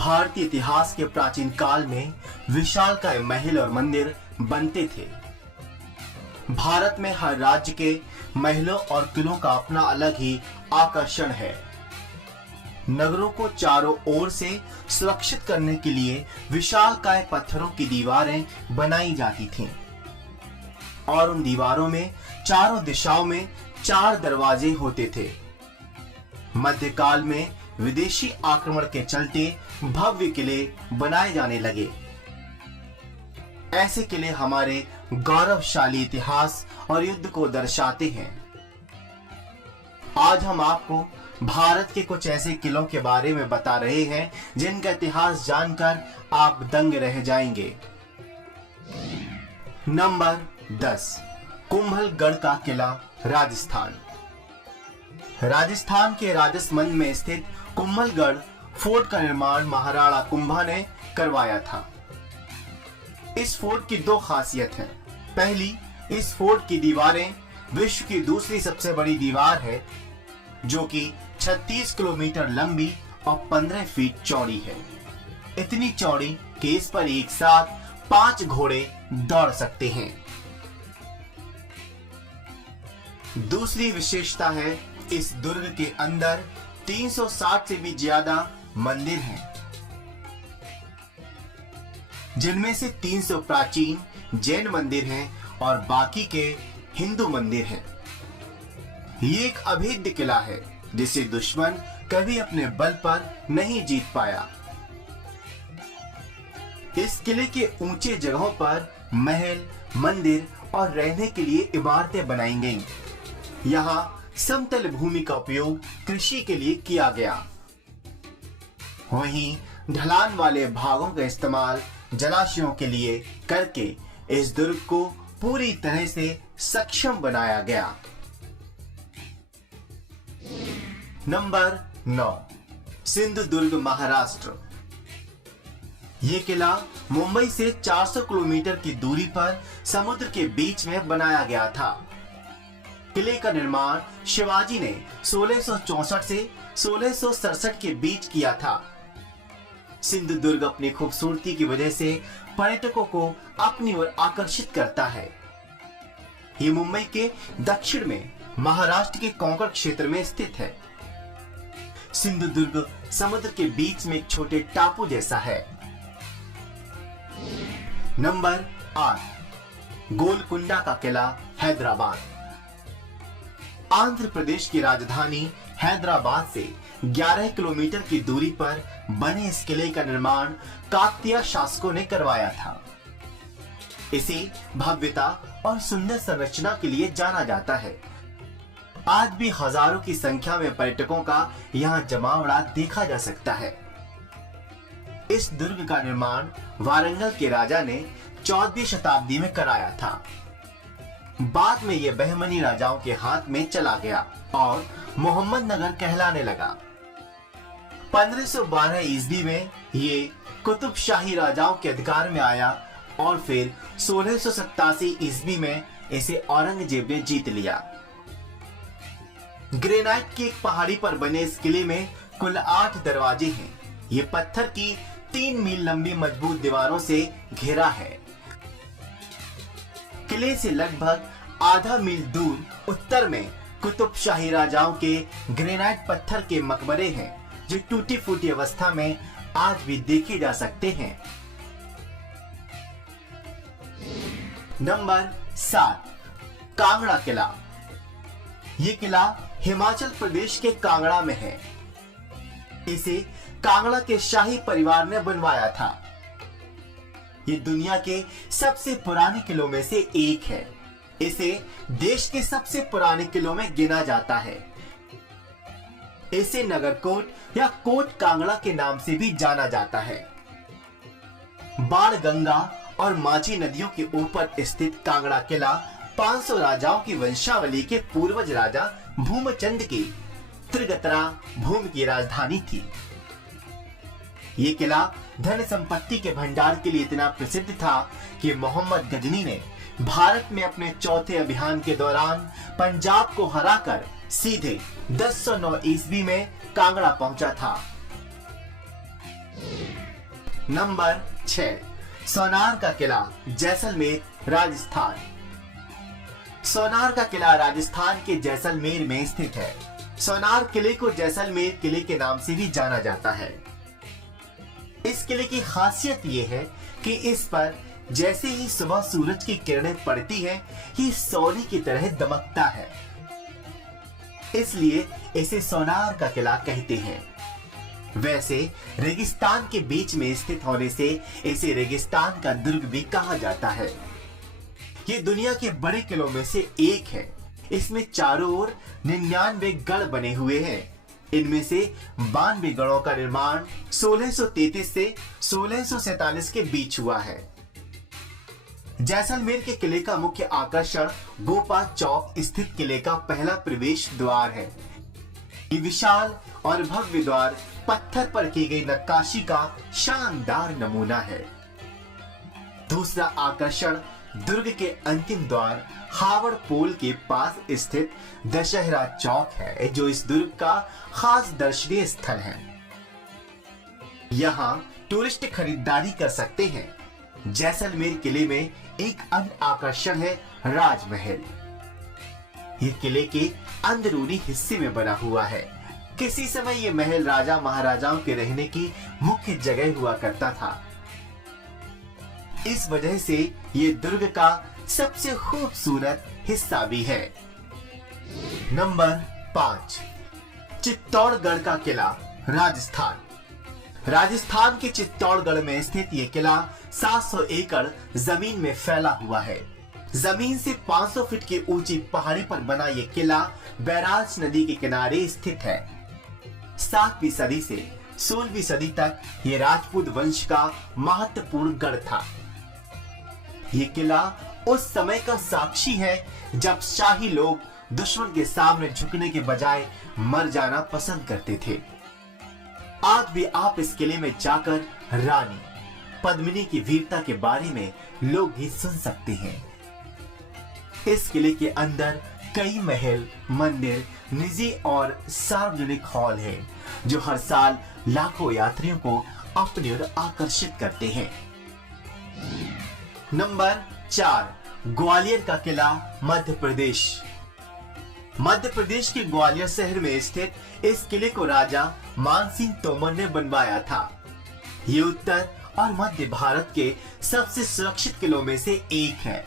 भारतीय इतिहास के प्राचीन काल में विशालकाय महल और मंदिर बनते थे। भारत में हर राज्य के महलों और किलों का अपना अलग ही आकर्षण है। नगरों को चारों ओर से सुरक्षित करने के लिए विशालकाय पत्थरों की दीवारें बनाई जाती थीं और उन दीवारों में चारों दिशाओं में 4 दरवाजे होते थे। मध्यकाल में विदेशी आक्रमण के चलते भव्य किले बनाए जाने लगे। ऐसे किले हमारे गौरवशाली इतिहास और युद्ध को दर्शाते हैं। आज हम आपको भारत के कुछ ऐसे किलों के बारे में बता रहे हैं जिनका इतिहास जानकर आप दंग रह जाएंगे। नंबर 10, कुंभलगढ़ का किला, राजस्थान। राजस्थान के राजसमंद में स्थित कुंभलगढ़ फोर्ट का निर्माण महाराणा कुंभा ने करवाया था। इस फोर्ट की 2 खासियत हैं। पहली, इस फोर्ट की दीवारें विश्व की दूसरी सबसे बड़ी दीवार है, जो कि 36 किलोमीटर लंबी और 15 फीट चौड़ी है। इतनी चौड़ी कि इस पर एक साथ 5 घोड़े दौड़ सकते हैं। दूसरी विशेषता है, इस दुर्ग के अंदर 360 से भी ज्यादा मंदिर हैं, जिनमें से 300 प्राचीन जैन मंदिर हैं और बाकी के हिंदू मंदिर हैं। ये एक अभेद्य किला है जिसे दुश्मन कभी अपने बल पर नहीं जीत पाया। इस किले के ऊंचे जगहों पर महल, मंदिर और रहने के लिए इमारतें बनाई गईं। यहाँ समतल भूमि का उपयोग कृषि के लिए किया गया। वहीं ढलान वाले भागों का इस्तेमाल जलाशयों के लिए करके इस दुर्ग को पूरी तरह से सक्षम बनाया गया। नंबर 9, सिंधुदुर्ग, महाराष्ट्र। ये किला मुंबई से 400 किलोमीटर की दूरी पर समुद्र के बीच में बनाया गया था। किले का निर्माण शिवाजी ने 1664 से 1667 के बीच किया था। सिंधुदुर्ग अपनी खूबसूरती की वजह से पर्यटकों को अपनी ओर आकर्षित करता है। ये मुंबई के दक्षिण में महाराष्ट्र के कोंकण क्षेत्र में स्थित है। सिंधुदुर्ग समुद्र के बीच में एक छोटे टापू जैसा है। नंबर 8, गोलकुंडा का किला, हैदराबाद। आंध्र प्रदेश की राजधानी हैदराबाद से 11 किलोमीटर की दूरी पर बने इस किले का निर्माण काकतीय शासकों ने करवाया था। इसे भव्यता और सुंदर संरचना के लिए जाना जाता है। आज भी हजारों की संख्या में पर्यटकों का यहाँ जमावड़ा देखा जा सकता है। इस दुर्ग का निर्माण वारंगल के राजा ने 14वीं शताब्दी में कराया था। बाद में यह बहमनी राजाओं के हाथ में चला गया और मोहम्मद नगर कहलाने लगा। 1512 ईस्वी में ये कुतुब शाही राजाओं के अधिकार में आया और फिर 1687 ईस्वी में इसे औरंगजेब ने जीत लिया। ग्रेनाइट की एक पहाड़ी पर बने इस किले में कुल 8 दरवाजे हैं। ये पत्थर की 3 मील लंबी मजबूत दीवारों से घिरा है। किले से लगभग आधा मील दूर उत्तर में कुतुब शाही राजाओं के ग्रेनाइट पत्थर के मकबरे हैं, जो टूटी फूटी अवस्था में आज भी देखे जा सकते हैं। नंबर 7, कांगड़ा किला। ये किला हिमाचल प्रदेश के कांगड़ा में है। इसे कांगड़ा के शाही परिवार ने बनवाया था। ये दुनिया के सबसे पुराने किलों में से एक है। इसे देश के सबसे पुराने किलों में गिना जाता है। इसे नगरकोट या कोट कांगड़ा के नाम से भी जाना जाता है। बाण गंगा और माझी नदियों के ऊपर स्थित कांगड़ा किला 500 राजाओं की वंशावली के पूर्वज राजा भूमचंद की त्रिगतरा भूमि की राजधानी थी। ये किला धन संपत्ति के भंडार के लिए इतना प्रसिद्ध था कि मोहम्मद गजनी ने भारत में अपने चौथे अभियान के दौरान पंजाब को हराकर सीधे 1009 ईस्वी में कांगड़ा पहुंचा था। नंबर 6, सोनार का किला, जैसलमेर, राजस्थान। सोनार का किला राजस्थान के जैसलमेर में स्थित है। सोनार किले को जैसलमेर किले के नाम से भी जाना जाता है। इस किले की खासियत यह है कि इस पर जैसे ही सुबह सूरज की किरणें पड़ती हैं, ये सोने की तरह दमकता है, इसलिए इसे सोनार का किला कहते हैं। वैसे रेगिस्तान के बीच में स्थित होने से इसे रेगिस्तान का दुर्ग भी कहा जाता है। ये दुनिया के बड़े किलों में से एक है। इसमें चारों ओर 99 गढ़ बने हुए हैं। इनमें से 92 गढ़ों का निर्माण 1633 से 1647 के बीच हुआ है। जैसलमेर के किले का मुख्य आकर्षण गोपा चौक स्थित किले का पहला प्रवेश द्वार है। ये विशाल और भव्य द्वार पत्थर पर की गई नक्काशी का शानदार नमूना है। दूसरा आकर्षण दुर्ग के अंतिम द्वार हावड़ पोल के पास स्थित दशहरा चौक है, जो इस दुर्ग का खास दर्शनीय स्थल है। यहाँ टूरिस्ट खरीदारी कर सकते हैं। जैसलमेर किले में एक अन्य आकर्षण है राजमहल। ये किले के अंदरूनी हिस्से में बना हुआ है। किसी समय ये महल राजा महाराजाओं के रहने की मुख्य जगह हुआ करता था। इस वजह से ये दुर्ग का सबसे खूबसूरत हिस्सा भी है। नंबर 5, चित्तौड़गढ़ का किला, राजस्थान। राजस्थान के चित्तौड़गढ़ में स्थित ये किला 700 एकड़ जमीन में फैला हुआ है। जमीन से 500 फीट की ऊंची पहाड़ी पर बना ये किला बैराज नदी के किनारे स्थित है। 7वीं सदी से 16वीं सदी तक ये राजपूत वंश का महत्वपूर्ण गढ़ था। ये किला उस समय का साक्षी है जब शाही लोग दुश्मन के सामने झुकने के बजाय मर जाना पसंद करते थे। आज भी आप इस किले में जाकर रानी पद्मिनी की वीरता के बारे में लोकगीत सुन सकते हैं। इस किले के अंदर कई महल, मंदिर, निजी और सार्वजनिक हॉल हैं, जो हर साल लाखों यात्रियों को अपनी ओर आकर्षित करते हैं। नंबर 4, ग्वालियर का किला, मध्य प्रदेश। मध्य प्रदेश के ग्वालियर शहर में स्थित इस किले को राजा मानसिंह तोमर ने बनवाया था। ये उत्तर और मध्य भारत के सबसे सुरक्षित किलों में से एक है।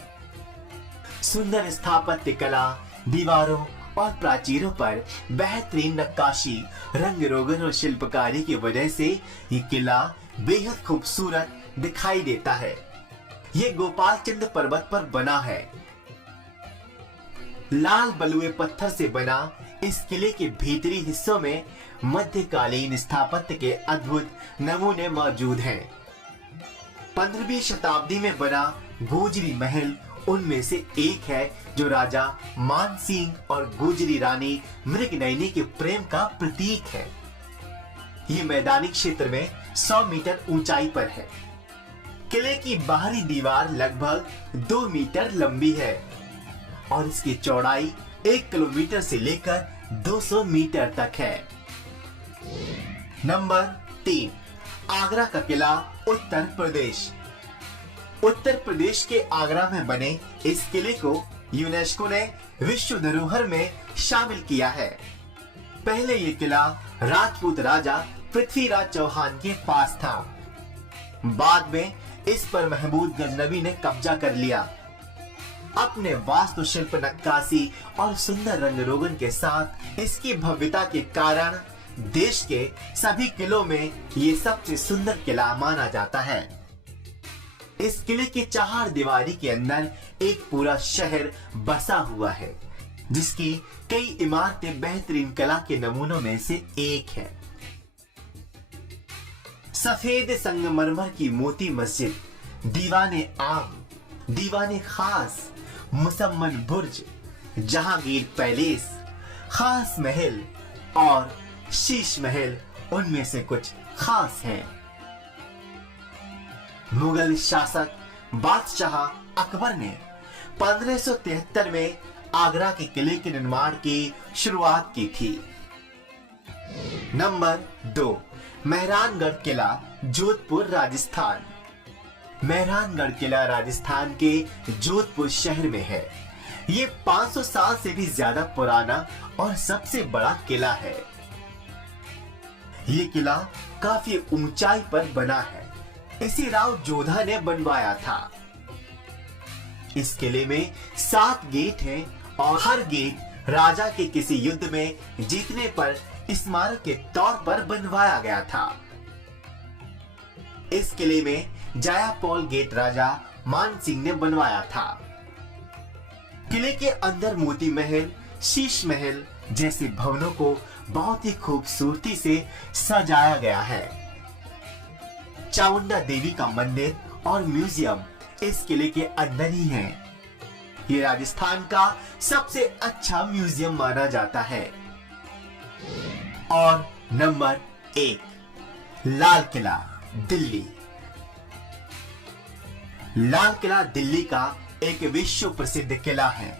सुंदर स्थापत्य कला, दीवारों और प्राचीरों पर बेहतरीन नक्काशी, रंग रोगन और शिल्पकारी की वजह से ये किला बेहद खूबसूरत दिखाई देता है। ये गोपालचंद पर्वत पर बना है। लाल बलुए पत्थर से बना इस किले के भीतरी हिस्सों में मध्यकालीन स्थापत्य के अद्भुत नमूने मौजूद हैं। 15वीं शताब्दी में बना गुजरी महल उनमें से एक है, जो राजा मानसिंह और गुजरी रानी मृगनयनी के प्रेम का प्रतीक है। ये मैदानी क्षेत्र में 100 मीटर ऊंचाई पर है। किले की बाहरी दीवार लगभग 2 मीटर लंबी है और इसकी चौड़ाई 1 किलोमीटर से लेकर 200 मीटर तक है। नंबर 3, आगरा का किला, उत्तर प्रदेश। उत्तर प्रदेश के आगरा में बने इस किले को यूनेस्को ने विश्व धरोहर में शामिल किया है। पहले ये किला राजपूत राजा पृथ्वीराज चौहान के पास था। बाद में इस पर महमूद गजनवी ने कब्जा कर लिया। अपने वास्तुशिल्प, नक्काशी और सुंदर रंग रोगन के साथ इसकी भव्यता के कारण देश के सभी किलों में ये सबसे सुंदर किला माना जाता है। इस किले की 4 दीवारी के अंदर एक पूरा शहर बसा हुआ है, जिसकी कई इमारतें बेहतरीन कला के नमूनों में से एक है। सफेद संगमरमर की मोती मस्जिद, दीवाने आम, दीवाने खास, मुसम्मन बुर्ज, जहांगीर पैलेस, खास महल और शीश महल उनमें से कुछ खास हैं। मुगल शासक बादशाह अकबर ने 1573 में आगरा के किले के निर्माण की शुरुआत की थी। नंबर 2, मेहरानगढ़ किला, जोधपुर, राजस्थान। मेहरानगढ़ किला राजस्थान के जोधपुर शहर में है। ये 500 साल से भी ज्यादा पुराना और सबसे बड़ा किला है। ये किला काफी ऊंचाई पर बना है। इसे राव जोधा ने बनवाया था। इस किले में 7 गेट हैं और हर गेट राजा के किसी युद्ध में जीतने पर स्मारक के तौर पर बनवाया गया था। इस किले में जयापोल गेट राजा मान सिंह ने बनवाया था। किले के अंदर मोती महल, शीश महल जैसे भवनों को बहुत ही खूबसूरती से सजाया गया है। चामुंडा देवी का मंदिर और म्यूजियम इस किले के अंदर ही है। ये राजस्थान का सबसे अच्छा म्यूजियम माना जाता है। और नंबर 1, लाल किला, दिल्ली। लाल किला दिल्ली का एक विश्व प्रसिद्ध किला है।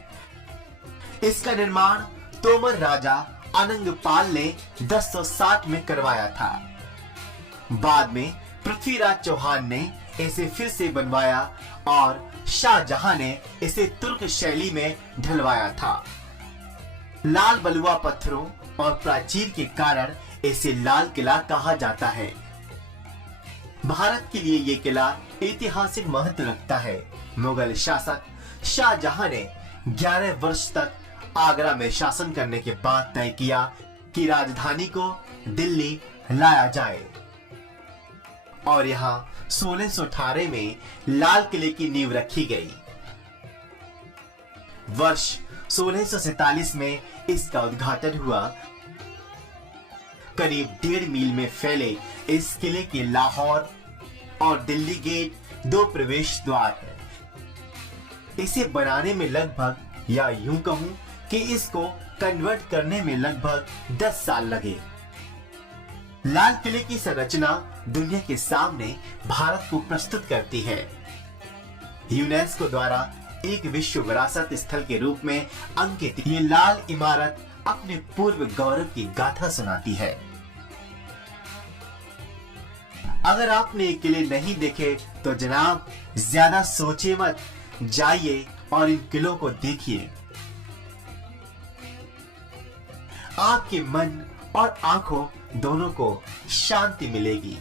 इसका निर्माण तोमर राजा अनंगपाल ने 1060 में करवाया था। बाद में पृथ्वीराज चौहान ने इसे फिर से बनवाया और शाहजहां ने इसे तुर्क शैली में ढलवाया था। लाल बलुआ पत्थरों और प्राचीर के कारण इसे लाल किला कहा जाता है। भारत के लिए ये किला ऐतिहासिक महत्व रखता है। मुगल शासक शाहजहां ने 11 वर्ष तक आगरा में शासन करने के बाद तय किया कि राजधानी को दिल्ली लाया जाए और यहाँ 1618 में लाल किले की नींव रखी गई। वर्ष 1647 में इसका उद्घाटन हुआ। करीब 1.5 मील में फैले इस किले के लाहौर और दिल्ली गेट 2 प्रवेश द्वार है। इसे बनाने में लगभग, या यूं कहूं कि इसको कन्वर्ट करने में लगभग 10 साल लगे। लाल किले की संरचना दुनिया के सामने भारत को प्रस्तुत करती है। यूनेस्को द्वारा एक विश्व विरासत स्थल के रूप में अंकित ये लाल इमारत अपने पूर्व गौरव की गाथा सुनाती है। अगर आपने ये किले नहीं देखे तो जनाब ज्यादा सोचिए मत, जाइए और इन किलों को देखिए। आपके मन और आंखों दोनों को शांति मिलेगी।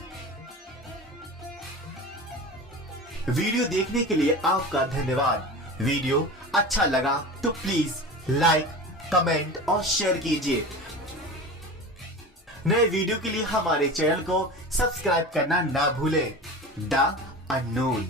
वीडियो देखने के लिए आपका धन्यवाद। वीडियो अच्छा लगा तो प्लीज लाइक, कमेंट और शेयर कीजिए। नए वीडियो के लिए हमारे चैनल को सब्सक्राइब करना ना भूलें। The unknown.